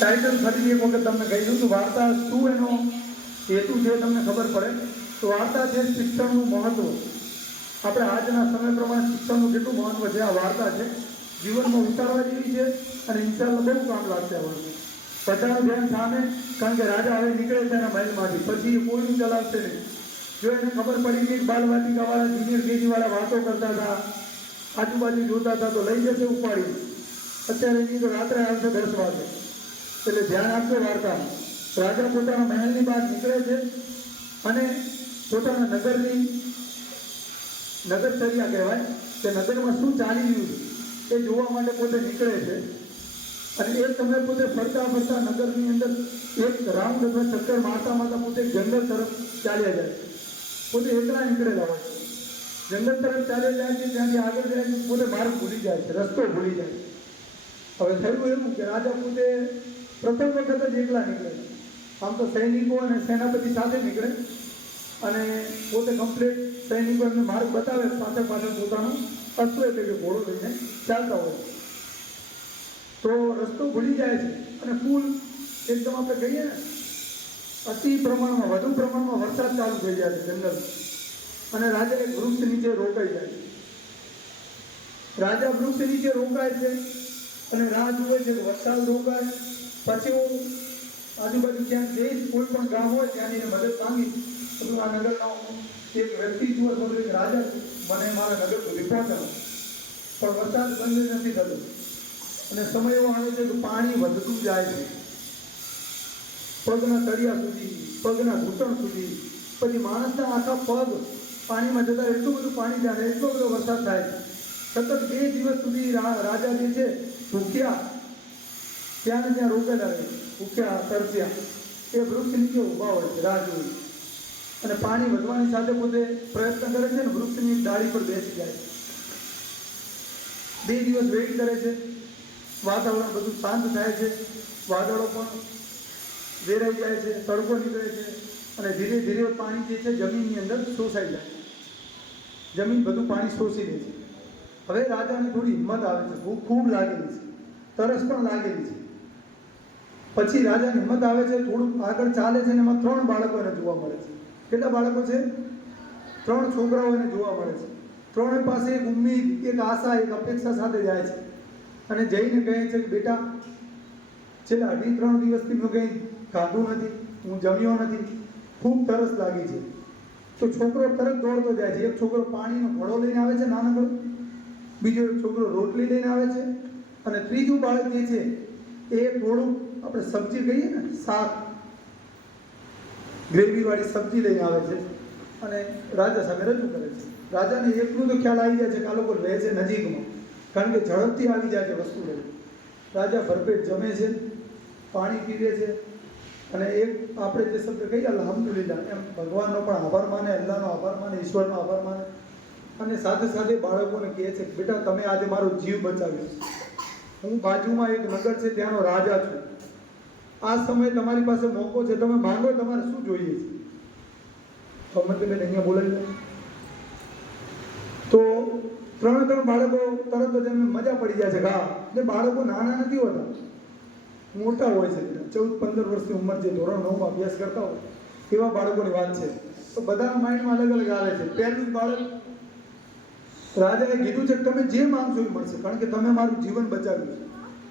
Title ફરી એક વખત તમને કહી દઉં તો વાર્તા શું એનો હેતુ છે તમને ખબર પડે. તો વાર્તા છે શિક્ષણનું મહત્વ. આપણે આજના સમય પ્રમાણે શિક્ષણનું કેટલું મહત્વ છે? આ વાર્તા છે. જીવનમાં ઉતારવા જેવી છે અને ઇન્શાલ્લાહ બહુ કામ લાગશે આ પ્રજાનું ધ્યાન સામે, કારણ કે રાજા હવે નીકળે છે એના મહેલમાંથી. પછી કોઈનું ચલાવશે નહીં. જો એને ખબર પડી કે બાલવાટિકાવાળા જુનિયર કેજીવાળા વાતો કરતા હતા, આજુબાજુ જોતા હતા, તો લઈ જશે ઉપાડી. અત્યારે એની તો રાત્રે આવશે દસ વાગે. એટલે ધ્યાન આપજો વાર્તા રાજા પોતાના મહેલની બહાર નીકળે છે અને પોતાના નગરની નગરચર્યા કહેવાય કે નગરમાં શું ચાલી રહ્યું છે એ જોવા માટે પોતે નીકળે છે. અને એ સમય પોતે ફરતા ફરતા નગરની અંદર એક રાઉન્ડ અથવા ચક્કર મારતા મારતા પોતે જંગલ તરફ ચાલ્યા જાય. પોતે એકલા નીકળેલા હોય જંગલ તરફ ચાલ્યા જાય છે, ત્યાંથી આગળ જાય પોતે માર્ગ ભૂલી જાય છે, રસ્તો ભૂલી જાય હવે થયું એવું કે રાજા પોતે પ્રથમ વખત જ એકલા નીકળે. આમ તો સૈનિકો અને સેનાપતિ સાથે નીકળે અને પોતે કમ્પ્લીટ સૈનિકો એમને માર્ગ બતાવે પાછળ પાછળ પોતાનો અશ્વ એટલે કે ઘોડો લઈને ચાલતા હોય. તો રસ્તો ભૂલી જાય છે અને ફૂલ એકદમ આપણે કહીએ ને, અતિ પ્રમાણમાં, વધુ પ્રમાણમાં વરસાદ ચાલુ થઈ જાય છે જંગલ. અને રાજા એક વૃક્ષ નીચે રોકાઈ જાય છે. રાજા વૃક્ષ નીચે રોકાય છે અને રાહ જુએ છે કે વરસાદ રોકાય. પછી હું આજુબાજુ ક્યાંક જઈશ, કોઈ પણ ગામ હોય ત્યાં એને મદદ માંગી તો આ નગરના એક વ્યક્તિ છું અથવા એક રાજા મને મારા નગર સુધી પહોંચાડો. પણ વરસાદ બંધ નથી થતો. અને સમય એવો આવે છે કે પાણી વધતું જાય છે. પગના તળિયા સુધી, પગના ઘૂંટણ સુધી. પછી માણસના આખા પગ પાણીમાં જતા એટલું બધું પાણી જાય એટલો બધો વરસાદ થાય છે. સતત બે દિવસ સુધી રાજા જે છે ભૂખ્યા ત્યાં ત્યાં રોકેલા રહે, ભૂખ્યા, તરસ્યા, એ વૃક્ષ નીચે ઊભા હોય છે, રાહ જોઈ. અને પાણી વધવાની સાથે પોતે પ્રયત્ન કરે છે ને, વૃક્ષની ડાળી પર બેસી જાય બે દિવસ વેઇટ કરે છે, વાતાવરણ બધું શાંત થાય છે, વાદળો પણ વેરાઈ જાય છે, તડકો નીકળે છે, અને ધીરે ધીરે પાણી જે છે જમીનની અંદર શોષાઈ જાય જમીન બધું પાણી શોષી લે છે. હવે રાજાને થોડી હિંમત આવે છે, ભૂખ ખૂબ લાગેલી છે, તરસ પણ લાગેલી છે. પછી રાજા હિંમત આવે છે, થોડુંક આગળ ચાલે છે અને એમાં ત્રણ બાળકો એને જોવા મળે છે. કેટલા બાળકો છે? ત્રણ છોકરાઓ એને જોવા મળે છે. ત્રણે પાસે એક ઉમ્મીદ, એક આશા, એક અપેક્ષા સાથે જાય છે. અને જઈને કહે છે કે, બેટા, છેલ્લા અઢી ત્રણ દિવસથી મેં કંઈ ખાધું નથી, હું જમ્યો નથી, ખૂબ તરસ લાગી છે. તો છોકરો તરત દોડતો જાય છે. એક છોકરો પાણીનો ઘડો લઈને આવે છે નાનકડો. બીજો એક છોકરો રોટલી લઈને આવે છે. અને ત્રીજું બાળક જે છે, એ થોડું આપણે સબ્જી કહીએ ને, શાક. ગ્રેવીવાળી સબ્જી લઈને આવે છે અને રાજા સામે રજૂ કરે છે. રાજાને એટલું તો ખ્યાલ આવી જાય છે કે આ લોકો રહે છે નજીકમાં, કારણ કે ઝડપથી આવી જાય છે વસ્તુ લઈને રાજા ભરપેટ જમે છે, પાણી પીવે છે અને એક આપણે જે શબ્દ કહીએ, અલ્હમ્દુલિલ્લાહ, એમ ભગવાનનો પણ આભાર માને, અલ્લાહનો આભાર માને, ઈશ્વરનો આભાર માને. અને સાથે સાથે બાળકોને કહે છે બેટા, તમે આજે મારો જીવ બચાવ્યો હું બાજુમાં એક નગર છે, ત્યાંનો રાજા છું. આ સમયે તમારી પાસે મોકો છે, તમે માંગો તમારે શું જોઈએ છે? ગમે બેન અહીંયા બોલાવી. તો ત્રણે ત્રણ બાળકો તરત જ એમને મજા પડી જાય છે, હા. એટલે બાળકો નાના નથી હોતા. મોટા હોય છે ચૌદ, પંદર વર્ષની ઉંમર જે ધોરણ નવમાં અભ્યાસ કરતા હોય, એવા બાળકોની વાત છે. તો બધાના માઇન્ડમાં અલગ અલગ આવે છે. પહેલું બાળક રાજાએ કીધું છે કે તમે જે માંગશો એ મળશે, કારણ કે તમે મારું જીવન બચાવ્યું છે.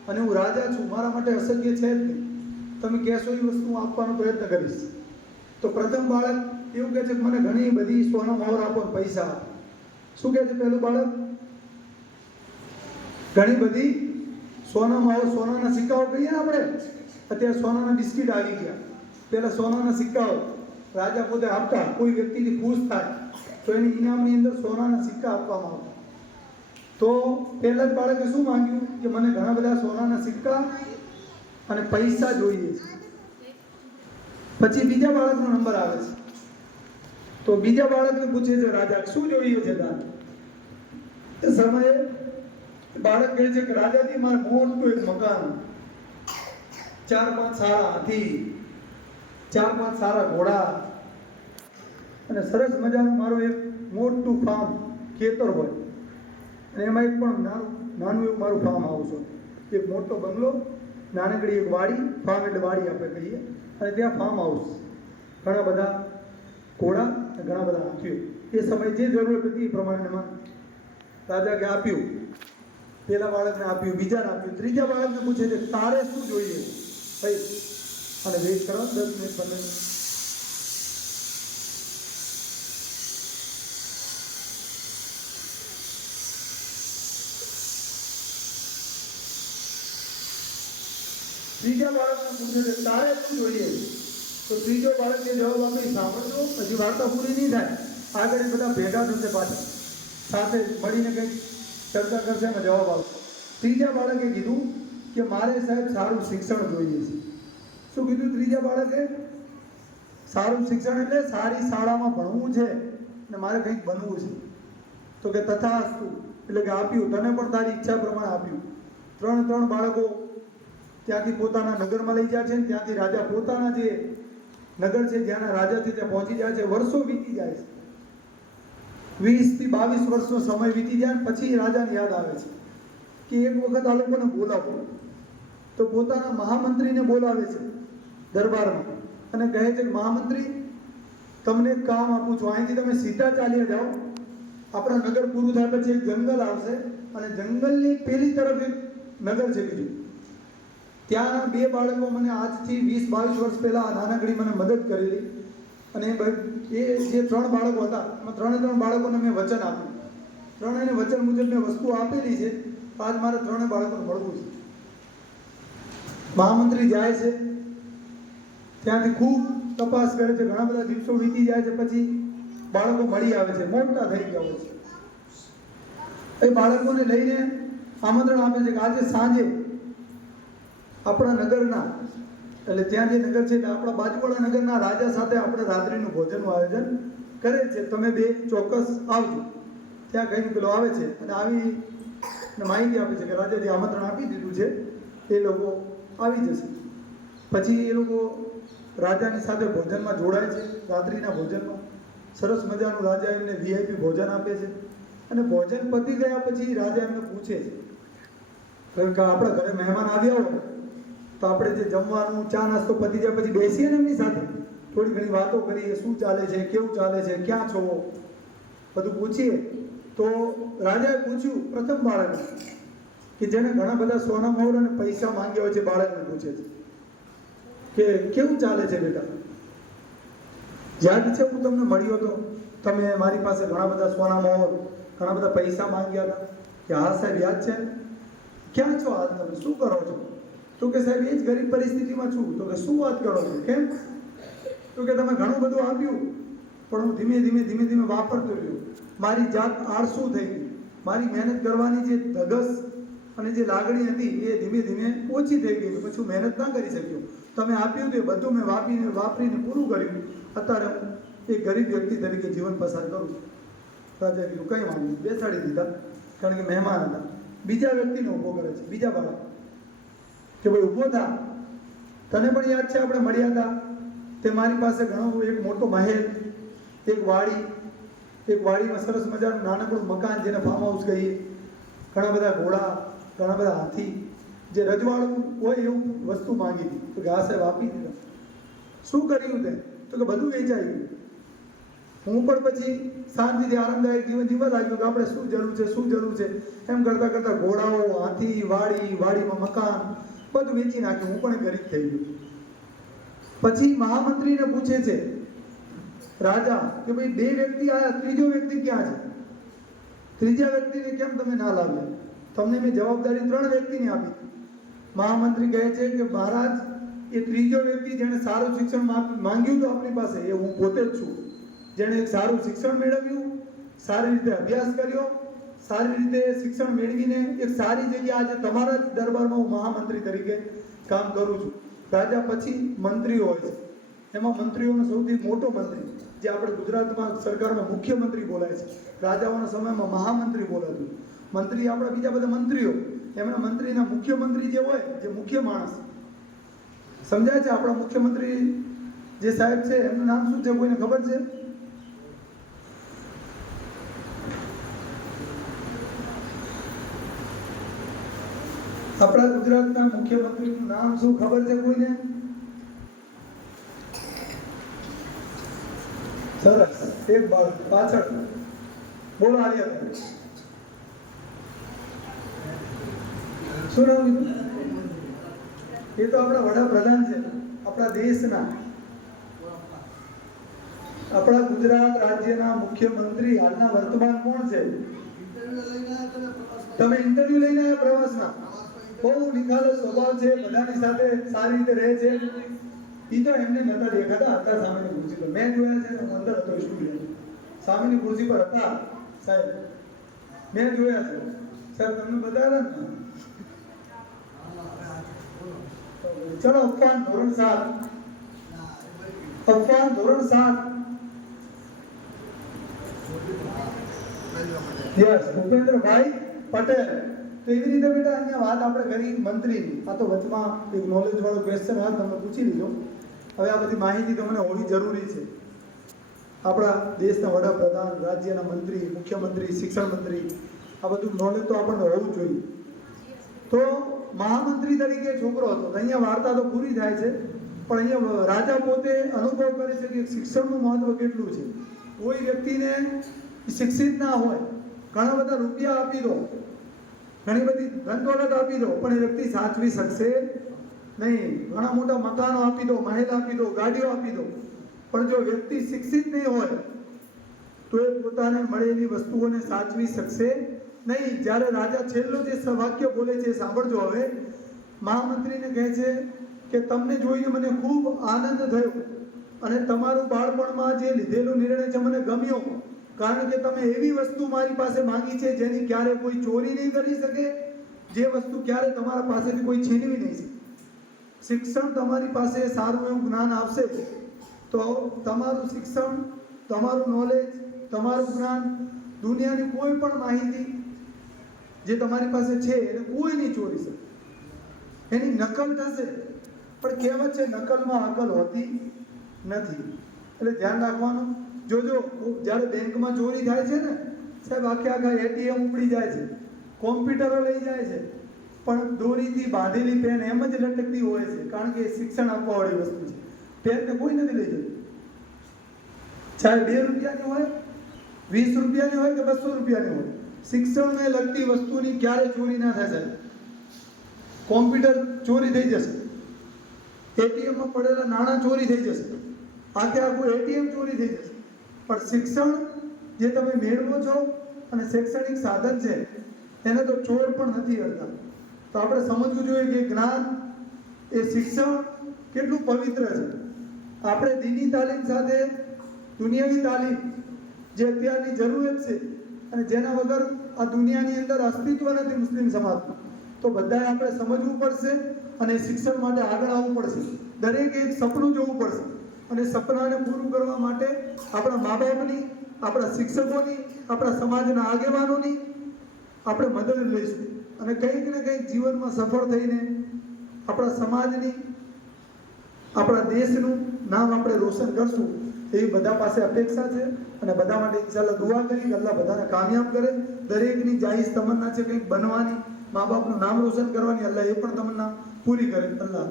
અને હું રાજા છું, મારા માટે અશક્ય છે જ નહીં. તમે કહેશો એ વસ્તુ હું આપવાનો પ્રયત્ન કરીશ. તો પ્રથમ બાળક એવું કહે છે કે મને ઘણી બધી સોના મોર આપો પૈસા શું કહે છે પહેલું બાળક? ઘણી બધી સોના માવો સોનાના સિક્કાઓ કહીએ આપણે? અત્યારે સોનાના બિસ્કિટ આવી ગયા. પહેલાં સોનાના સિક્કાઓ. રાજા પોતે આપતા, કોઈ વ્યક્તિથી ખુશ થાય, તો એની ઇનામની અંદર સોનાના સિક્કા આપવામાં આવતા. તો પહેલા જ બાળકે શું માંગ્યું? કે મને ઘણા બધા સોનાના સિક્કા અને પૈસા જોઈએ છે. પછી બીજા બાળકનો નંબર આવે છે. તો બીજા બાળકને પૂછે છે, રાજા, શું જોઈએ છે તારે? એ સમયે બાળક કહે છે કે, રાજાજી, મારે મોટું એક મકાન ચાર પાંચ સારા હાથી, ચાર પાંચ સારા ઘોડા અને સરસ મજાનું મારો એક મોટું ફાર્મ ખેતર હોય. અને એમાં એક પણ નાનું નાનું એવું મારું ફાર્મ આવું છું એક મોટો બંગલો નાનકડી એક વાડી ફાર્મ એન્ડ વાડી આપણે કહીએ. અને ત્યાં ફાર્મ હાઉસ ઘણા બધા ઘોડા ઘણા બધા હાથીઓ. એ સમયે જે જરૂરત હતી એ પ્રમાણેમાં રાજા કે આપ્યું. પેલા બાળકને આપ્યું, બીજાને આપ્યું. ત્રીજા બાળકને પૂછે છે, તારે શું જોઈએ? ભાઈ અને વેઇટ કરો દસ મિનિટ, પંદર મિનિટ. ત્રીજા બાળકને પૂછે છે તારે શું જોઈએ? તો ત્રીજો બાળકે જવાબ આપે સાંભળજો. હજી વાર્તા પૂરી નહીં થાય. આગળ બધા ભેગા થશે પાછા. સાથે મળીને કંઈક ચર્ચા કરશે એમાં જવાબ આવશે. ત્રીજા બાળકે કીધું કે મારે સાહેબ સારું શિક્ષણ જોઈએ છે. શું કીધું ત્રીજા બાળકે? સારું શિક્ષણ એટલે સારી શાળામાં ભણવું છે ને મારે કંઈક બનવું છે. તો કે તથા એટલે કે આપ્યું. તને પણ તારી ઈચ્છા પ્રમાણે આપ્યું. ત્રણ ત્રણ બાળકો ત્યાંથી પોતાના નગરમાં લઈ જાય છે ને ત્યાંથી રાજા પોતાના જે નગર છે, જ્યાંના રાજાથી ત્યાં પહોંચી જાય છે, વર્ષો વીતી જાય છે. વીસથી બાવીસ વર્ષનો સમય વીતી જાય પછી રાજાને યાદ આવે છે કે એક વખત આ લોકોને બોલાવો. તો પોતાના મહામંત્રીને બોલાવે છે દરબારમાં અને કહે છે, મહામંત્રી, તમને કામ આપું છું. અહીંથી તમે સીધા ચાલ્યા જાઓ. આપણા નગર પૂરું થાય પછી એક જંગલ આવશે અને જંગલની પેલી તરફ એક નગર છે બીજું. ત્યાં બે બાળકો મને આજથી વીસ, બાવીસ વર્ષ પહેલા નાનકડી મને મદદ કરેલી. અને એ જે ત્રણ બાળકો હતા, એમાં ત્રણે ત્રણ બાળકોને મેં વચન આપ્યું. ત્રણેયને વચન મુજબ મેં વસ્તુ આપેલી છે. આજ મારે ત્રણે બાળકોને મળવું છે. મહામંત્રી જાય છે. ત્યાંથી ખૂબ તપાસ કરે છે. ઘણા બધા દિવસો વીતી જાય છે. પછી બાળકો મળી આવે છે. મોટા થઈ ગયા હોય છે. એ બાળકોને લઈને આમંત્રણ આપે છે કે આજે સાંજે આપણા નગરના, એટલે ત્યાં જે નગર છે, એટલે આપણા બાજુવાળા નગરના રાજા સાથે આપણે રાત્રિનું ભોજનનું આયોજન કરે છે. તમે બે ચોક્કસ આવજો. ત્યાં કહીને પેલો આવે છે અને આવી માહિતી આપે છે કે રાજાએ આમંત્રણ આપી દીધું છે, એ લોકો આવી જશે. પછી એ લોકો રાજાની સાથે ભોજનમાં જોડાય છે, રાત્રિના ભોજનમાં. સરસ મજાનું રાજા એમને વીઆઈપી ભોજન આપે છે. અને ભોજન પતી ગયા પછી રાજા એમને પૂછે છે કારણ કે આપણા ઘરે મહેમાન આવ્યા હોય. તો આપણે જે જમવાનું, ચા, નાસ્તો પતી જાય પછી બેસીએ ને એમની સાથે. થોડી ઘણી વાતો કરીએ, શું ચાલે છે, કેવું ચાલે છે, ક્યાં છો? બધું પૂછીએ. તો રાજાએ પૂછ્યું, પ્રથમ બાળકને કે જેને ઘણા બધા સોના મોર અને પૈસા માંગ્યા હોય છે? બાળકને પૂછે છે. કે, કેવું ચાલે છે બેટા? યાદ છે, હું તમને મળ્યો હતો તમે મારી પાસે ઘણા બધા સોના મોર, ઘણા બધા પૈસા માંગ્યા હતા. કે, હા સાહેબ, યાદ છે. ક્યાં છો હાલ તમે? શું કરો છો? તો કે સાહેબ, એ જ ગરીબ પરિસ્થિતિમાં છું. તો કે શું વાત કરો છો? કેમ? તો કે તમે ઘણું બધું આપ્યું, પણ હું ધીમે ધીમે ધીમે ધીમે વાપરતો રહ્યો. મારી જાત આળસુ થઈ ગઈ. મારી મહેનત કરવાની જે ધગસ અને જે લાગણી હતી, એ ધીમે ધીમે ઓછી થઈ ગઈ. પછી હું મહેનત ના કરી શક્યો. તમે આપ્યું તે બધું મેં વાપીને વાપરીને પૂરું કર્યું. અત્યારે હું એક ગરીબ વ્યક્તિ તરીકે જીવન પસાર કરું છું. રાજા કીધું કંઈ વાંધો બેસાડી દીધા. કારણ કે મહેમાન હતા. બીજા વ્યક્તિને ઊભો કરે છે. બીજા બાળક. કે ભાઈ ઊભો થા. તને પણ યાદ છે આપણે મળ્યા હતા? તે મારી પાસે ઘણો એક મોટો મહેલ, એક વાડી, એક વાડીમાં સરસ મજાનું નાનકડું મકાન જેને ફાર્મ હાઉસ કહીએ. ઘણા બધા ઘોડા, ઘણા બધા હાથી. જે રજવાડું હોય એવું વસ્તુ માંગી હતી. તો આ સાહેબ આપી દીધા. શું કર્યું તે? તો કે બધું વેચાયું હું પણ પછી શાંતિથી આરામદાયક જીવન જીવવા લાગ્યું કે આપણે શું જરૂર છે, શું જરૂર છે? એમ કરતાં કરતાં ઘોડાઓ, હાથી, વાડી, વાડીમાં મકાન બધું વેચી નાખ્યું હું પણ ગરીબ થઈ ગયો પછી મહામંત્રીને પૂછે છે, રાજા, કે ભાઈ બે વ્યક્તિ આયા, ત્રીજો વ્યક્તિ ક્યાં છે? ત્રીજા વ્યક્તિને કેમ તમે ના લાવ્યા? તમને મેં જવાબદારી ત્રણ વ્યક્તિને આપી. મહામંત્રી કહે છે કે, મહારાજ, એ ત્રીજો વ્યક્તિ જેણે સારું શિક્ષણ માંગ્યું હતું આપણી પાસે, એ હું પોતે જ છું. જેણે સારું શિક્ષણ મેળવ્યું, સારી રીતે અભ્યાસ કર્યો સારી રીતે શિક્ષણ મેળવીને એક સારી જગ્યા આજે તમારા જ દરબારમાં હું મહામંત્રી તરીકે કામ કરું છું. રાજા પછી મંત્રીઓ હોય છે. એમાં મંત્રીઓનો સૌથી મોટો મંત્રી, જે આપણે ગુજરાતમાં સરકારમાં મુખ્યમંત્રી બોલાય છે. રાજાઓના સમયમાં મહામંત્રી બોલાતું. મંત્રી આપણા બીજા બધા મંત્રીઓ. એમના મંત્રીના મુખ્યમંત્રી જે હોય, જે મુખ્ય માણસ. સમજાય છે આપણા મુખ્યમંત્રી જે સાહેબ છે, એમનું નામ શું છે કોઈને ખબર છે? આપણા ગુજરાતના મુખ્યમંત્રીનું નામ શું ખબર છે કોઈને? સરસ. એક બાળક પાછળ. બોલો આર્યા. શું નામ એ તો આપણા વડાપ્રધાન છે. આપણા દેશના. આપણા ગુજરાત રાજ્યના મુખ્યમંત્રી હાલના વર્તમાન કોણ છે? તમે ઇન્ટરવ્યુ લઈને આવ્યા પ્રવાસના બહુ નિખાલસ સ્વભાવ છે, બધાની સાથે સારી રીતે રહે છે. એ તો એમને નતા દેખાતા હતા સામેની ખુરશી પર. મેં જોયા છે, તો અંદર હતો સ્ટુડિયો સામેની ખુરશી પર હતા, સાહેબ. મેં જોયા છે. સાહેબ, તમને બતાવ્યા ને? ચલો અફવાન ધોરણ સાત. અફવાન ધોરણ સાત. યસ ભૂપેન્દ્રભાઈ પટેલ. તો એવી રીતે બેટા અહીંયા વાત આપણે કરી મંત્રીની. આ તો વચમાં એક નોલેજવાળો ક્વેશ્ચન હા તમે પૂછી લીધો. હવે આ બધી માહિતી તમને હોવી જરૂરી છે. આપણા દેશના વડાપ્રધાન, રાજ્યના મંત્રી, મુખ્યમંત્રી શિક્ષણ મંત્રી આ બધું નોલેજ તો આપણને હોવું જોઈએ. તો મહામંત્રી તરીકે છોકરો હતો અહીંયા વાર્તા તો પૂરી થાય છે, પણ અહીંયા રાજા પોતે અનુભવ કરે છે કે શિક્ષણનું મહત્વ કેટલું છે. કોઈ વ્યક્તિને શિક્ષિત ના હોય, ઘણા બધા રૂપિયા આપી દો ઘણી બધી ધન આપી દો, પણ એ વ્યક્તિ સાચવી શકશે નહીં. ઘણા મોટા મકાનો આપી દો, મહેલ આપી દો, ગાડીઓ આપી દો. પણ જો વ્યક્તિ શિક્ષિત નહીં હોય, તો એ પોતાને મળેલી વસ્તુઓને સાચવી શકશે નહીં. જ્યારે રાજા છેલ્લો જે વાક્ય બોલે છે, સાંભળજો હવે. મહામંત્રીને કહે છે કે, તમને જોઈને મને ખૂબ આનંદ થયો અને તમારું બાળપણમાં જે લીધેલો નિર્ણય છે, મને ગમ્યો. કારણ કે તમે એવી વસ્તુ મારી પાસે માંગી છે જેની ક્યારે કોઈ ચોરી નહીં કરી શકે, જે વસ્તુ ક્યારે તમારા પાસેથી કોઈ છીનવી નહીં શકે. શિક્ષણ તમારી પાસે સારું એવું જ્ઞાન આવશે તો તમારું શિક્ષણ, તમારું નોલેજ તમારું જ્ઞાન, દુનિયાની કોઈ પણ માહિતી જે તમારી પાસે છે એને કોઈ નહીં ચોરી શકે. એની નકલ થશે. પણ કહેવત છે નકલમાં અકલ હોતી નથી. એટલે ધ્યાન રાખવાનું. જોજો જ્યારે બેંકમાં ચોરી થાય છે ને, સાહેબ, આખે આખા એટીએમ ઉપડી જાય છે, કોમ્પ્યુટરો લઈ જાય છે, પણ દોરીથી બાંધેલી પેન એમ જ લટકતી હોય છે, કારણ કે શિક્ષણ આપવાવાળી વસ્તુ છે. પેનને કોઈ નથી લઈ જતું ચાહે બે રૂપિયાની હોય, વીસ રૂપિયાની હોય કે બસો રૂપિયાની હોય, શિક્ષણને લગતી વસ્તુની ક્યારે ચોરી ના થાય સાહેબ? કોમ્પ્યુટર ચોરી થઈ જશે. એટીએમમાં પડેલા નાણાં ચોરી થઈ જશે. આખે આખું એટીએમ ચોરી થઈ જશે. પણ શિક્ષણ જે તમે મેળવો છો અને શૈક્ષણિક સાધન છે એને તો ચોર પણ નથી અડતા તો આપણે સમજવું જોઈએ કે જ્ઞાન એ શિક્ષણ કેટલું પવિત્ર છે. આપણે દીની તાલીમ સાથે દુનિયાની તાલીમ જે અત્યારની જરૂરિયાત છે અને જેના વગર આ દુનિયાની અંદર અસ્તિત્વ નથી મુસ્લિમ સમાજનું તો બધાએ આપણે સમજવું પડશે અને શિક્ષણ માટે આગળ આવવું પડશે. દરેકે એક સપનું જોવું પડશે. અને સપનાને પૂરું કરવા માટે આપણા મા બાપની આપણા શિક્ષકોની, આપણા સમાજના આગેવાનોની આપણે મદદ લઈશું. અને કંઈક ને કંઈક જીવનમાં સફળ થઈને આપણા સમાજની, આપણા દેશનું નામ આપણે રોશન કરશું. એવી બધા પાસે અપેક્ષા છે. અને બધા માટે ઇન્શાલ્લાહ દુઆ કરી અલ્લાહ બધાને કામયાબ કરે. દરેકની જાહીર તમન્ના છે કંઈક બનવાની મા બાપનું નામ રોશન કરવાની અલ્લાહ એ પણ તમન્ના પૂરી કરે. અલ્લાહ.